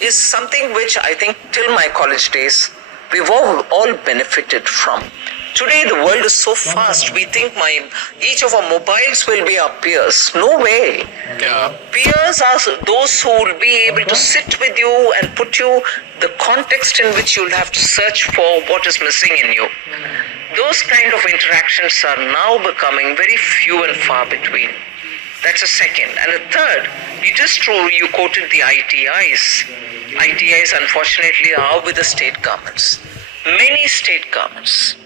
is something which I think till my college days, we've all benefited from. Today the world is so fast, we think each of our mobiles will be our peers. No way. Yeah. Peers are those who will be able to sit with you and put you the context in which you'll have to search for what is missing in you. Those kind of interactions are now becoming very few and far between. That's a second. And a third, it is true you quoted the ITIs. ITIs unfortunately are with the state governments. Many state governments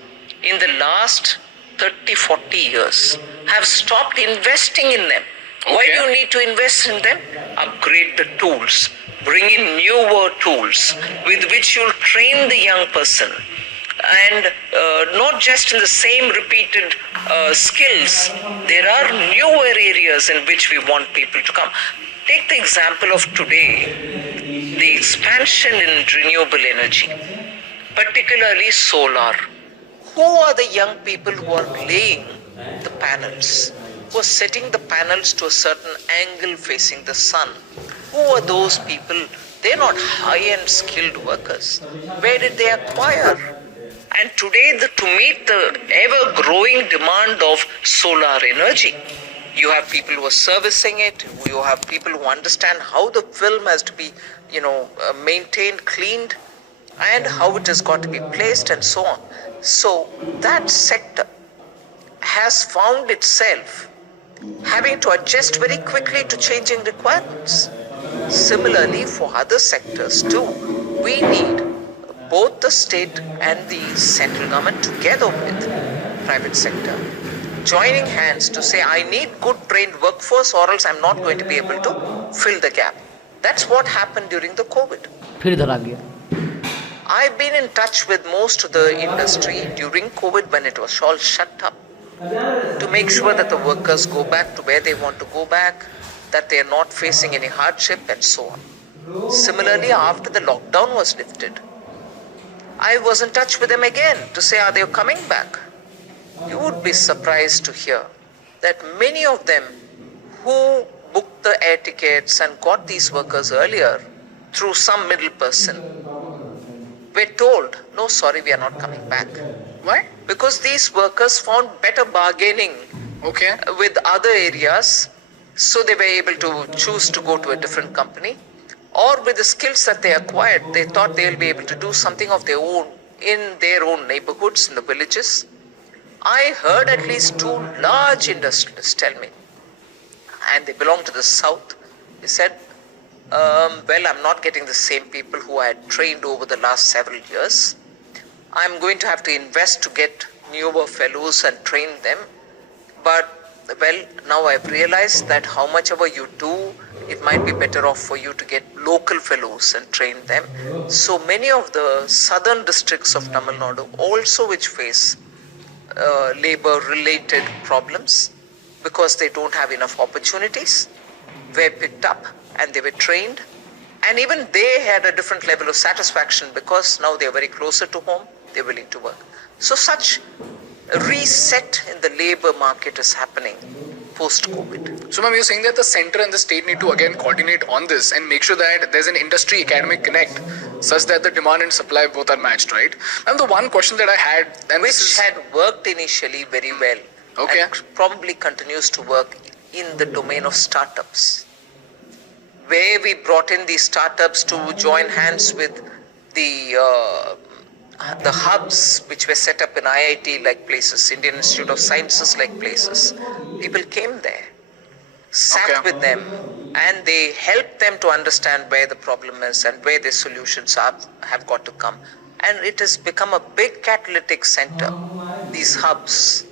in the last 30-40 years have stopped investing in them. Why do you need to invest in them? Upgrade the tools. Bring in newer tools with which you'll train the young person. And not just in the same repeated skills. There are newer areas in which we want people to come. Take the example of today, the expansion in renewable energy, particularly solar. Who are the young people who are laying the panels, who are setting the panels to a certain angle facing the sun? Who are those people? They're not high-end skilled workers. Where did they acquire? And today, to meet the ever-growing demand of solar energy, you have people who are servicing it, you have people who understand how the film has to be, maintained, cleaned, and how it has got to be placed and so on. So that sector has found itself having to adjust very quickly to changing requirements. Similarly, for other sectors too, we need both the state and the central government together with private sector joining hands to say, I need good trained workforce or else I'm not going to be able to fill the gap. That's what happened during the COVID. फिर इधर आ गया. I've been in touch with most of the industry during COVID when it was all shut up to make sure that the workers go back to where they want to go back, that they are not facing any hardship and so on. Similarly, after the lockdown was lifted, I was in touch with them again to say, are they coming back? You would be surprised to hear that many of them who booked the air tickets and got these workers earlier through some middle person were told, no, sorry, we are not coming back. Why? Because these workers found better bargaining with other areas, so they were able to choose to go to a different company, or with the skills that they acquired, they thought they'll be able to do something of their own in their own neighborhoods, in the villages. I heard at least 2 large industrialists tell me, and they belong to the south. They said, I'm not getting the same people who I had trained over the last several years. I'm going to have to invest to get newer fellows and train them. But, now I've realized that how much ever you do, it might be better off for you to get local fellows and train them. So many of the southern districts of Tamil Nadu also which face labor-related problems because they don't have enough opportunities, were picked up and they were trained, and even they had a different level of satisfaction because now they are very closer to home, they're willing to work. So such a reset in the labor market is happening post-COVID. So ma'am, you're saying that the center and the state need to again coordinate on this and make sure that there's an industry academic connect such that the demand and supply both are matched, right? And the one question that I had, and which had worked initially very well, and probably continues to work in the domain of startups, where we brought in these startups to join hands with the hubs which were set up in IIT like places, Indian Institute of Sciences like places. People came there, sat with them, and they helped them to understand where the problem is and where the solutions have got to come. And it has become a big catalytic center, these hubs.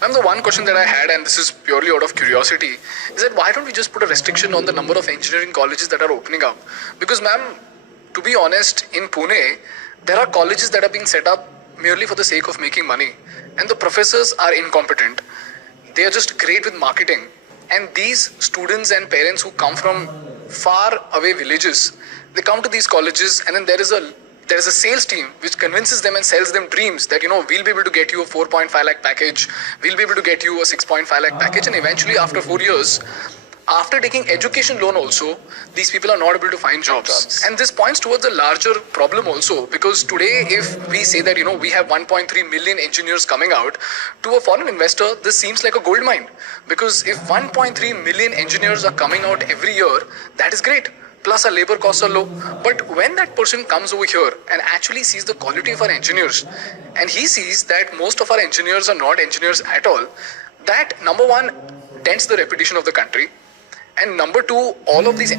Ma'am, the one question that I had, and this is purely out of curiosity, is that why don't we just put a restriction on the number of engineering colleges that are opening up? Because ma'am, to be honest, in Pune, there are colleges that are being set up merely for the sake of making money, and the professors are incompetent. They are just great with marketing, and these students and parents who come from far away villages, they come to these colleges, and then there is a sales team which convinces them and sells them dreams that, we'll be able to get you a 4.5 lakh package, we'll be able to get you a 6.5 lakh package, and eventually after 4 years, after taking education loan also, these people are not able to find jobs. And this points towards a larger problem also, because today if we say that, we have 1.3 million engineers coming out, to a foreign investor, this seems like a gold mine. Because if 1.3 million engineers are coming out every year, that is great. Plus our labor costs are low. But when that person comes over here and actually sees the quality of our engineers, and he sees that most of our engineers are not engineers at all, that number one dents the reputation of the country. And number two, all of these